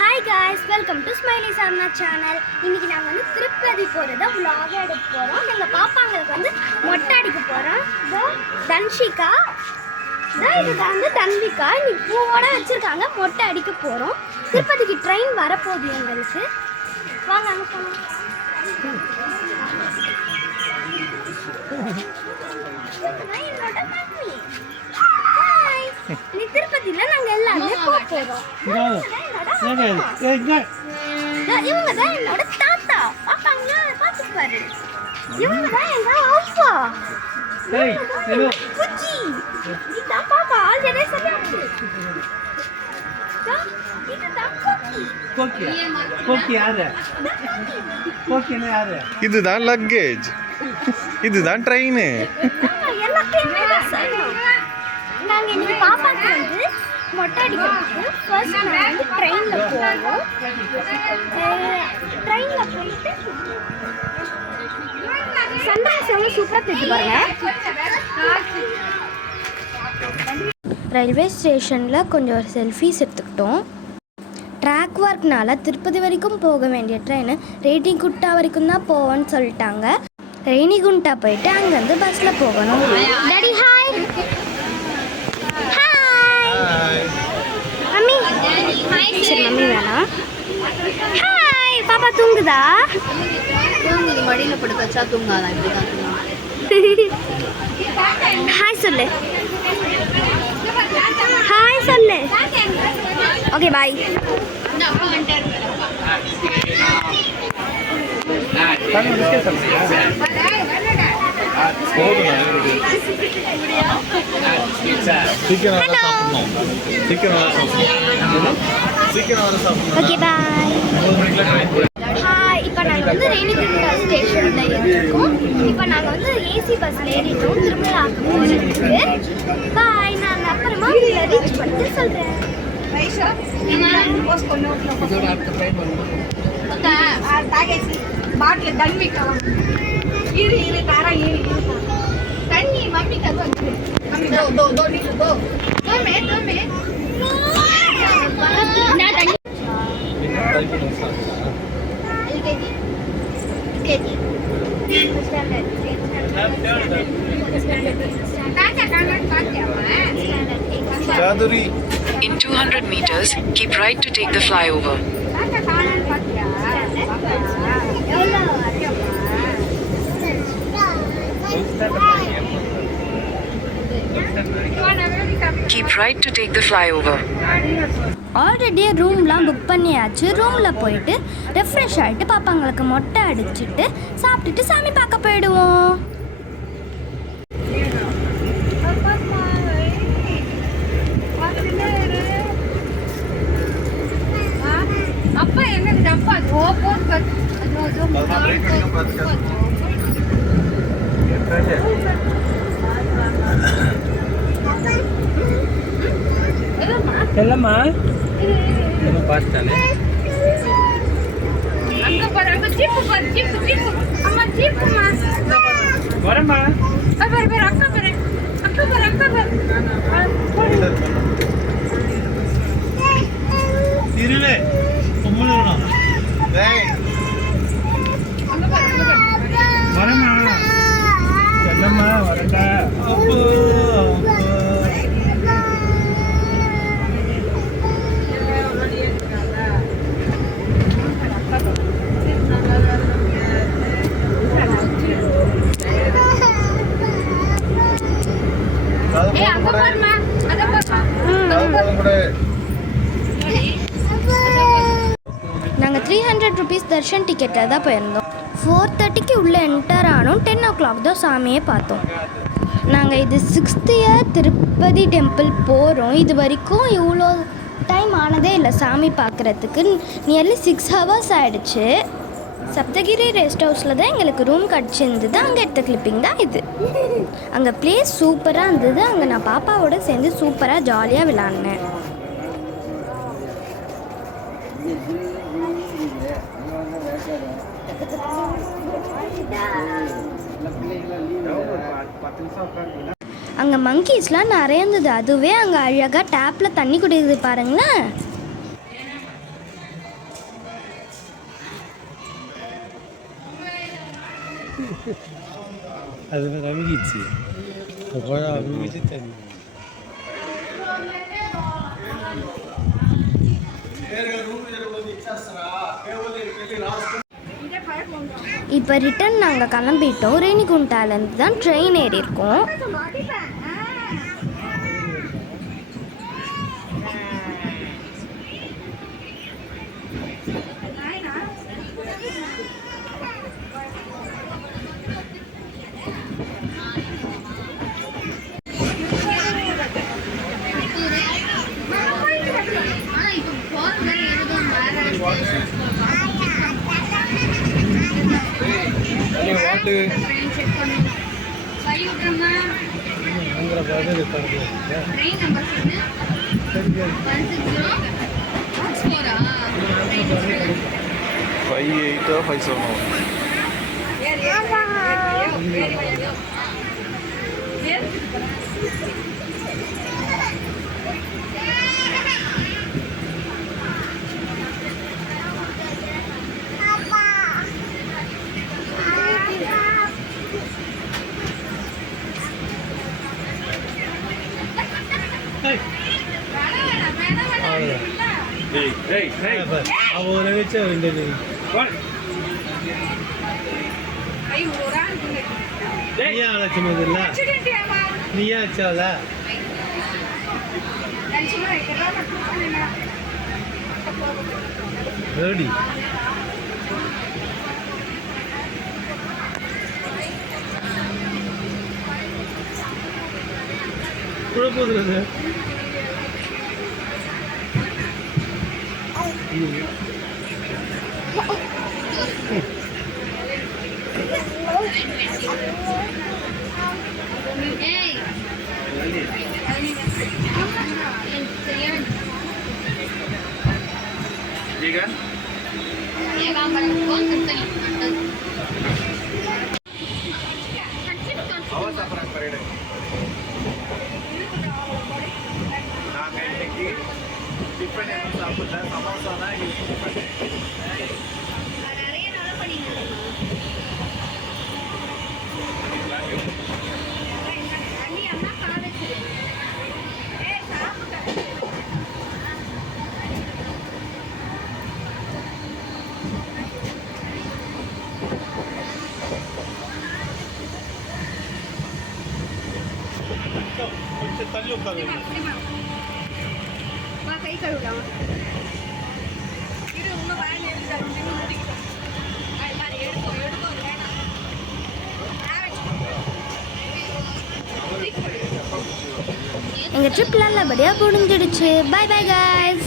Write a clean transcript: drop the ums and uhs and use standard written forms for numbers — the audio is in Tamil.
Hi guys, welcome to smiley சார்னா சேனல். இன்றைக்கி நாங்கள் வந்து திருப்பதி போகிறத vlog எடுக்க போகிறோம். எங்கள் பாப்பாங்களுக்கு வந்து மொட்டை அடிக்க போகிறோம். இதோ தன்ஷிகா, இதுதான் வந்து தன்விகா. இன்னைக்கு பூவோட வச்சுருக்காங்க. மொட்டை அடிக்க போகிறோம். திருப்பதிக்கு ட்ரெயின் வரப்போகுது எங்களுக்கு. வாங்க அங்கே போகலாம். என்னோட மம்மி. நீ திருப்பதியில நாங்க எல்லாருமே போறோம். இவங்க தான் என்னோட தாத்தா. பாப்பாங்க பாத்து பாரு. இவங்க தான் எங்க அப்பா. குச்சி. இதான் பாப்பா ஆல்ரெடி சொல்லியாச்சு. இதுதான் கோக்கி. கோக்கி யாரு? கோக்கினா யாரு? இதுதான் லக்கேஜ். இதுதான் ட்ரெயின். எல்லாத்தையுமே நாங்கள் இன்னைக்கு பாப்பாவுக்கு வந்து மொட்டை அடிக்கிறதுக்கு ஃபர்ஸ்ட் நான் வந்து ட்ரெயினில் போவோம். ட்ரெயினில் போயிட்டு சன்ரைஸ் வந்து சூப்பராக தெரிஞ்சு பாருங்க. ரயில்வே ஸ்டேஷனில் கொஞ்சம் ஒரு செல்ஃபீஸ் எடுத்துக்கிட்டோம். ட்ராக் ஒர்க்னால திருப்பதி வரைக்கும் போக வேண்டிய ட்ரெயின் ரேணிகுண்டா வரைக்கும் தான் போவோன்னு சொல்லிட்டாங்க. ரேணிகுண்டா போயிட்டு அங்கேருந்து பஸ்ஸில் போகணும். Daddy hi. மம்மி சரி, மம்மி வேணாம். ஹாய். பாப்பா தூங்குதா? தூங்குது. மடியில் படுக்க வச்சா தூங்காதான். இப்படி தான் ஹாய் சொல்லு. ஹாய் சொல்லு. Okay bye. Okay bye. Hi. இப்போ நாங்கள் வந்து ரேணிகுண்டா ஸ்டேஷனில் இருக்கோம். இப்போ நாங்கள் வந்து ஏசி பஸ்ஸில் ஏறிட்டோம். திருமலாக்கு போகிறதுக்கு. பாய். நான் அப்புறமா உங்களை ரீச் பண்ணிட்டு சொல்கிறேன். பாட்டில் தண்ணி இரு தாரா தண்ணி மம்மி கதை மம்மி தோ நீங்க தோ மே Chaduri. In 200 meters, keep right to take the flyover. Keep right to take the flyover. Already ரூம்லாம் புக் பண்ணியாச்சு. ரூமில் போயிட்டு ரெஃப்ரெஷ் ஆகிட்டு பாப்பாங்களுக்கு மொட்டை அடிச்சுட்டு சாப்பிட்டுட்டு சாமி பார்க்க போயிடுவோம். அப்பா என்னது அப்பா செல்லம்மா பார்த்தாலே அங்க பாரு. அங்க ஜீப்பு பாரு. ஜீப்பு அம்மா ஜீப்புமா வரமா பாரு அக்கா பாரு. திருவே கும்பலூரம் வரமா செல்லம்மா வரண்டா. நாங்கள் 300 ருபீஸ் தர்ஷன் டிக்கெட்டில் தான் போயிருந்தோம். 4:30க்கு உள்ளே என்டர் ஆனோம். 10 o'clock தான் சாமியே பார்த்தோம். நாங்கள் இது 6th year திருப்பதி டெம்பிள் போகிறோம். இது வரைக்கும் இவ்வளோ டைம் ஆனதே இல்லை சாமி பார்க்குறதுக்கு. நியர்லி 6 hours ஆகிடுச்சு. சப்தகிரி ரெஸ்ட் ஹவுஸில் தான் எங்களுக்கு ரூம் கிடச்சிருந்தது. அங்கே எடுத்த கிளிப்பிங் தான் இது. அங்கே பிளேஸ் சூப்பராக இருந்தது. அங்கே நான் பாப்பாவோட சேர்ந்து சூப்பராக ஜாலியாக விளாட்னேன். அங்கே மங்கீஸ்லாம் நிறைய இருந்தது. அதுவே அங்கே அழகாக டேப்பில் தண்ணி குடிக்குது பாருங்களேன். அது ரமிச்சு ரமிச்சு தண்ணி இப்போ ரிட்டன் நாங்கள் கிளம்பிட்டோம். ரேணிகுண்டாலேருந்து தான் ட்ரெயின் ஏறி இருக்கோம். வாட்டு ஃபைவ் 8 5 7 அவரை வச்சு வேண்டியது நீயா அழைச்சினது இல்லை நீயா வச்சால ரெடி குழப்பம் நாங்கள் இன்னைக்கு டிஃபன் எதுவும் சாப்பிடல, சமோசா தான் எங்களுக்கு டிஃபன். கொஞ்சம் தள்ளி உட்காரு கை கழுவிடலாம் இது உங்க வாயில எங்கள் ட்ரிப் நல்லபடியாக முடிஞ்சிடுச்சு. Bye bye guys.